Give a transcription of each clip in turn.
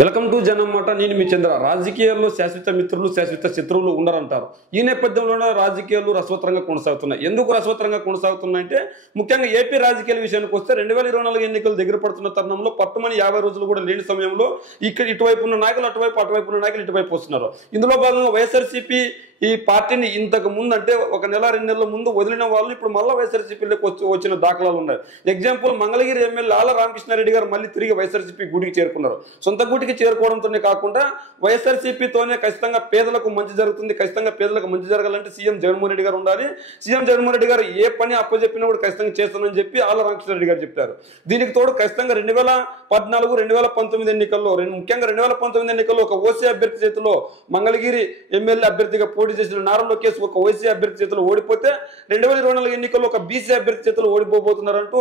Welcome to జనం మాట. నేను మీ చంద్ర. రాజకీయాల్లో శాశ్వత మిత్రులు శాశ్వత శత్రువులు ఉండరంటారు. ఈ నేపథ్యంలోనే రాజకీయాలు రసవత్తరంగా కొనసాగుతున్నాయి. ఎందుకు రసవత్తరంగా కొనసాగుతున్నాయంటే ముఖ్యంగా ఏపీ రాజకీయాల విషయానికి వస్తే 2024 ఎన్నికలు దగ్గర పడుతున్న తరుణంలో పట్టుమని 50 రోజులు కూడా లేని సమయంలో ఇక్కడ ఇటువైపు ఉన్న నాయకులు అటువైపు ఉన్న నాయకులు ఇటువైపు వస్తున్నారు. ఇందులో భాగంగా వైఎస్ఆర్సీపీ ఈ పార్టీని ఇంతకు ముందు అంటే ఒక నెల 2 నెలల ముందు వదిలిన వాళ్ళు ఇప్పుడు మళ్ళీ వైఎస్ఆర్సీపీలోకి వచ్చిన దాఖలాలు ఉన్నాయి. ఎగ్జాంపుల్ మంగళగిరి ఎమ్మెల్యే ఆళ్ల రామకృష్ణారెడ్డి గారు మళ్ళీ తిరిగి వైఎస్ఆర్సీపీ గుడికి చేరుకున్నారు. సొంత గుడికి చేరుకోవడంతోనే కాకుండా వైఎస్ఆర్సీపీతోనే ఖచ్చితంగా పేదలకు మంచి జరుగుతుంది, ఖచ్చితంగా పేదలకు మంచి జరగాలంటే సీఎం జగన్మోహన్ రెడ్డి గారు ఉండాలి, సీఎం జగన్మోహన్ రెడ్డి గారు ఏ పని అప్పచెప్పినా కూడా ఖచ్చితంగా చేస్తానని చెప్పి ఆళ్ల రామకృష్ణారెడ్డి గారు చెప్పారు. దీనికి తోడు ఖచ్చితంగా 2014, 2019 ఎన్నికల్లో ముఖ్యంగా 2019 ఎన్నికల్లో ఒక ఓసీ అభ్యర్థి చేతిలో మంగళగిరి ఎమ్మెల్యే అభ్యర్థిగా పోటీ చేసిన నారా లోకేష్ ఒక ఓసీ అభ్యర్థి చేతిలో ఓడిపోతే 2024 ఎన్నికల్లో ఒక బీసీ అభ్యర్థి చేతిలో ఓడిపోబోతున్నారంటూ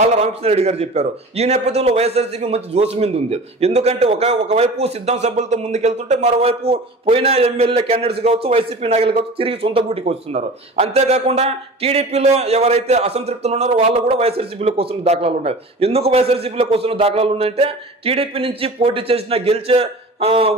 ఆళ్ల రామకృష్ణారెడ్డి గారు చెప్పారు. ఈ నేపథ్యంలో వైఎస్ఆర్సీపీ మంచి జోసు మీద ఉంది. ఎందుకంటే ఒకవైపు సిద్ధం సభ్యులతో ముందుకెళ్తుంటే మరోవైపు పోయిన ఎమ్మెల్యే క్యాండిడేట్స్ కావచ్చు, వైసీపీ నాయకులు కావచ్చు తిరిగి సొంత గూటికి వస్తున్నారు. అంతేకాకుండా టీడీపీలో ఎవరైతే అసంతృప్తులు ఉన్నారో వాళ్ళు కూడా వైఎస్ఆర్సీపీలోకి వస్తున్న దాఖలాలు ఉన్నాయి. ఎందుకు వైఎస్ఆర్సీపీలోకి వస్తున్న దాఖలాలు ఉన్నాయంటే టీడీపీ నుంచి పోటీ చేసిన గెలిచే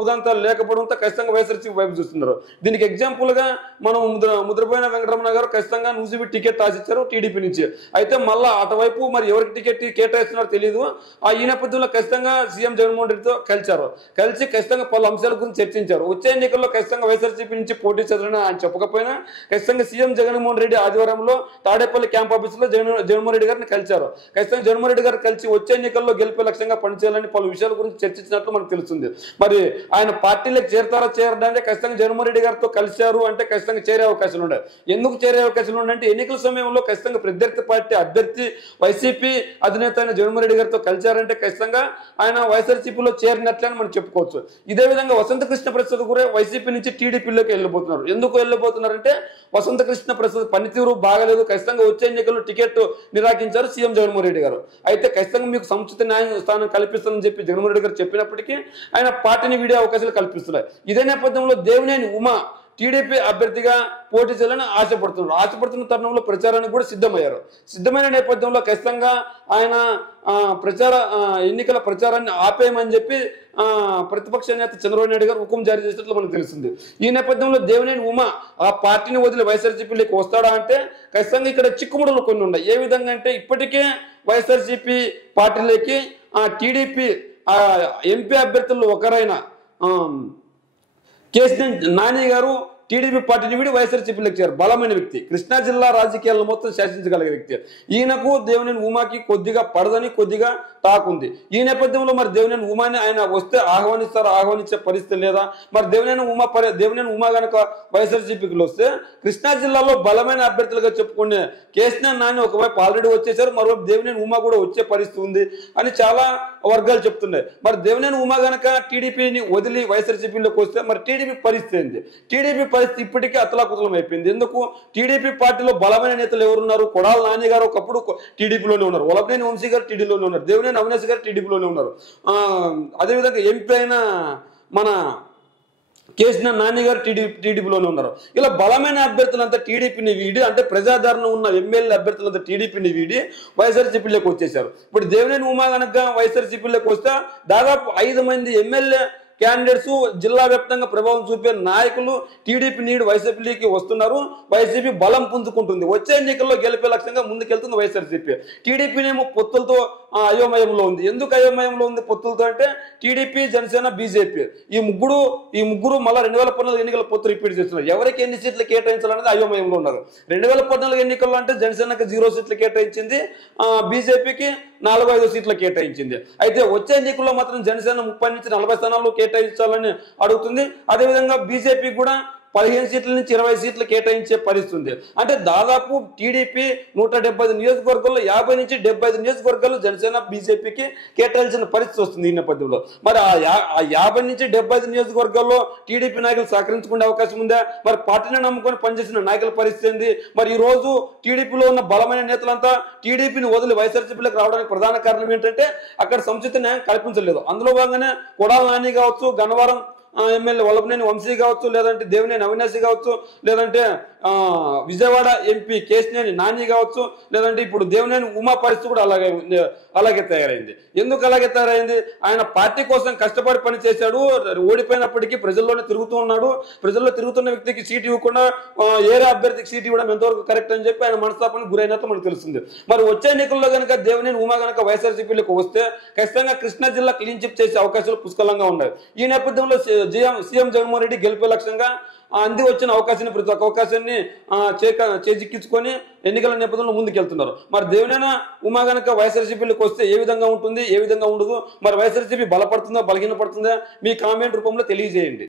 ఉదాంతాలు లేకపోవడంతో ఖచ్చితంగా వైఎస్ఆర్సీపీ వైపు చూస్తున్నారు. దీనికి ఎగ్జాంపుల్ గా మనం ముద్రపోయిన వెంకటరమణ గారు ఖచ్చితంగా నూజివీడు టికెట్ ఆశించారు టీడీపీ నుంచి. అయితే మళ్ళా అటువైపు మరి ఎవరికి టికెట్ కేటాయిస్తున్నారో తెలియదు. ఈ నేపథ్యంలో ఖచ్చితంగా సీఎం జగన్మోహన్ రెడ్డితో కలిసి ఖచ్చితంగా పలు అంశాల గురించి చర్చించారు. వచ్చే ఎన్నికల్లో ఖచ్చితంగా వైఎస్ఆర్సీపీ నుంచి పోటీ చేయాలని ఆయన చెప్పకపోయినా ఖచ్చితంగా సీఎం జగన్మోహన్ రెడ్డి ఆదివారంలో తాడేపల్లి క్యాంప్ ఆఫీసులో జగన్మోహన్ రెడ్డి గారిని కలిశారు. ఖచ్చితంగా జగన్మోహన్ రెడ్డి గారు కలిసి వచ్చే ఎన్నికల్లో గెలిపే లక్ష్యంగా పనిచేయాలని పలు విషయాల గురించి చర్చించినట్లు మనకు తెలుస్తుంది. మరి ఆయన పార్టీలోకి చేరడానికి ఖచ్చితంగా జగన్మోహన్ రెడ్డి గారితో కలిశారు అంటే ఖచ్చితంగా చేరే అవకాశాలు ఉన్నాయి. ఎందుకు చేరే అవకాశాలు ఉన్నాయంటే ఎన్నికల సమయంలో ఖచ్చితంగా ప్రత్యర్థి పార్టీ అభ్యర్థి వైసీపీ అధినేత అయిన జగన్మోహన్ రెడ్డి గారితో కలిశారంటే ఖచ్చితంగా ఆయన వైఎస్ఆర్సీపీలో చేరినట్లే మనం చెప్పుకోవచ్చు. ఇదే విధంగా వసంత కృష్ణ ప్రసాద్ కూడా వైసీపీ నుంచి టీడీపీలోకి వెళ్ళిపోతున్నారు. ఎందుకు వెళ్ళిపోతున్నారంటే వసంత కృష్ణ ప్రసాద్ పనితీరు బాగలేదు, ఖచ్చితంగా వచ్చే ఎన్నికల్లో టికెట్ నిరాకరించారు సీఎం జగన్మోహన్ రెడ్డి గారు. అయితే ఖచ్చితంగా మీకు సముచిత న్యాయ స్థానం కల్పిస్తానని చెప్పి జగన్మోహన్ రెడ్డి గారు చెప్పినప్పటికీ ఆయన పార్టీని వీడే అవకాశాలు కల్పిస్తున్నాయి. ఇదే నేపథ్యంలో దేవినేని ఉమా టీడీపీ అభ్యర్థిగా పోటీ చేయాలని ఆశపడుతున్న తరుణంలో ప్రచారానికి కూడా సిద్ధమైన నేపథ్యంలో ఖచ్చితంగా ఆయన ఎన్నికల ప్రచారాన్ని ఆపేయమని చెప్పి ప్రతిపక్ష నేత చంద్రబాబు నాయుడు గారు హుకుం జారీ చేసినట్లు మనకు తెలుస్తుంది. ఈ నేపథ్యంలో దేవినేని ఉమా ఆ పార్టీని వదిలి వైఎస్ఆర్సీపీలోకి వస్తాడా అంటే ఖచ్చితంగా ఇక్కడ చిక్కుముడులు కొన్ని ఉన్నాయి. ఏ విధంగా అంటే ఇప్పటికే వైఎస్ఆర్సీపీ పార్టీలోకి టీడీపీ ఎంపీ అభ్యర్థుల్లో ఒకరైన కేసీఆర్ నాని గారు టీడీపీ పార్టీని వీడి వైఎస్ఆర్సీపీలోకి చేరారు. బలమైన వ్యక్తి, కృష్ణా జిల్లా రాజకీయాలను మొత్తం శాసించగలిగే వ్యక్తి. ఈయనకు దేవినేని ఉమాకి కొద్దిగా పడదని కొద్దిగా తాకుంది. ఈ నేపథ్యంలో మరి దేవినేని ఉమాని ఆయన వస్తే ఆహ్వానించే పరిస్థితి లేదా? మరి దేవినేని ఉమా గనక వైఎస్ఆర్సీపీకి వస్తే కృష్ణా జిల్లాలో బలమైన అభ్యర్థులుగా చెప్పుకునే కేసీఆర్ నాని ఒకవైపు ఆల్రెడీ వచ్చేసారు, మరోవైపు దేవినేని ఉమా కూడా వచ్చే పరిస్థితి ఉంది అని చాలా వర్గాలు చెప్తున్నాయి. మరి దేవినేని ఉమా గనక టీడీపీని వదిలి వైఎస్ఆర్సీపీలోకి వస్తే మరి టీడీపీ పరిస్థితి ఏంది? టీడీపీ పరిస్థితి ఇప్పటికీ అతలాకుతలం అయిపోయింది. ఎందుకు? టీడీపీ పార్టీలో బలమైన నేతలు ఎవరున్నారు? కొడాల నాని గారు ఒకప్పుడు టీడీపీలోనే ఉన్నారు, వలభనేని వంశీ గారు టీడీలోనే ఉన్నారు, దేవినేని అవినాష్ గారు టీడీపీలోనే ఉన్నారు. అదేవిధంగా ఎంపీ అయిన మన కేసీఆర్ నాని గారు టీడీపీలోనే ఉన్నారు. ఇలా బలమైన అభ్యర్థులంతా టీడీపీని వీడి అంటే ప్రజాదరణ ఉన్న ఎమ్మెల్యే అభ్యర్థులంతా టీడీపీని వీడి వైఎస్ఆర్సీపీలోకి వచ్చేసారు. ఇప్పుడు దేవినేని ఉమా కనుక వైఎస్ఆర్సీపీలోకి వస్తే దాదాపు 5 మంది ఎమ్మెల్యే క్యాండిడేట్స్ జిల్లా వ్యాప్తంగా ప్రభావం చూపే నాయకులు టీడీపీ నీడు వైసీపీకి వస్తున్నారు. వైసీపీ బలం పుంజుకుంటుంది. వచ్చే ఎన్నికల్లో గెలిపే లక్ష్యంగా ముందుకెళ్తుంది వైఎస్ఆర్సీపీ. టీడీపీనేమో పొత్తులతో అయోమయంలో ఉంది. ఎందుకు అయోమయంలో ఉంది పొత్తులతో అంటే టీడీపీ, జనసేన, బీజేపీ ఈ ముగ్గురు మళ్ళీ 2014 ఎన్నికల పొత్తు రిపీట్ చేస్తున్నారు. ఎవరికి ఎన్ని సీట్లు కేటాయించాలనేది అయోమయంలో ఉన్నారు. 2014 ఎన్నికల్లో అంటే జనసేనకి 0 సీట్లు కేటాయించింది, బీజేపీకి 4-5 సీట్లు కేటాయించింది. అయితే వచ్చే ఎన్నికల్లో మాత్రం జనసేన 30 నుంచి 40 స్థానాల్లో కేటాయించాలని అడుగుతుంది. అదేవిధంగా బీజేపీ కూడా 15 సీట్ల నుంచి 20 సీట్లు కేటాయించే పరిస్థితి. అంటే దాదాపు టీడీపీ 175 నియోజకవర్గాల్లో 50 నుంచి 75 నియోజకవర్గాలు జనసేన, బీజేపీకి కేటాయించిన పరిస్థితి వస్తుంది. ఈ నేపథ్యంలో మరి ఆ 50 నుంచి 75 నియోజకవర్గాల్లో టీడీపీ నాయకులు సహకరించుకునే అవకాశం ఉందా? మరి పార్టీని నమ్ముకొని పనిచేసిన నాయకుల పరిస్థితి ఏంది? మరి ఈ రోజు టీడీపీలో ఉన్న బలమైన నేతలంతా టీడీపీని వదిలి వైఎస్ఆర్సీపీలోకి రావడానికి ప్రధాన కారణం ఏంటంటే అక్కడ సముచిత న్యాయం కల్పించలేదు. అందులో భాగంగానే కొడాల నాని కావచ్చు, గన్నవరం ఎమ్మెల్యే వల్లభనేని వంశీ కావచ్చు, లేదంటే దేవినేని అవినాశి కావచ్చు, లేదంటే విజయవాడ ఎంపీ కేశినేని నాని కావచ్చు, లేదంటే ఇప్పుడు దేవినేని ఉమా పరిస్థితి కూడా అలాగే తయారైంది. ఎందుకు అలాగే తయారైంది? ఆయన పార్టీ కోసం కష్టపడి పని చేశాడు, ఓడిపోయినప్పటికీ ప్రజల్లోనే తిరుగుతూ ఉన్నాడు. ప్రజల్లో తిరుగుతున్న వ్యక్తికి సీట్ ఇవ్వకుండా ఏరే అభ్యర్థికి సీట్ ఇవ్వడం ఎంతవరకు కరెక్ట్ అని చెప్పి ఆయన మనస్తాపానికి గురైనట్టు మనకు తెలుస్తుంది. మరి వచ్చే ఎన్నికల్లో కనుక దేవినేని ఉమా కనుక వైఎస్ఆర్సీపీలకు వస్తే ఖచ్చితంగా కృష్ణా జిల్లా క్లీన్ చిప్ చేసే అవకాశాలు పుష్కలంగా ఉన్నాయి. ఈ నేపథ్యంలో సీఎం జగన్మోహన్ రెడ్డి గెలుపే లక్ష్యంగా అంది వచ్చిన అవకాశాన్ని, ప్రతి ఒక్క అవకాశాన్ని చేజిక్కించుకొని ఎన్నికల నేపథ్యంలో ముందుకెళ్తున్నారు. మరి దేవినేని ఉమా గనక వైఎస్ఆర్సీపీలకు వస్తే ఏ విధంగా ఉంటుంది, ఏ విధంగా ఉండదు, మరి వైఎస్ఆర్సీపీ బలపడుతుందా బలహీనపడుతుందా మీ కామెంట్ రూపంలో తెలియజేయండి.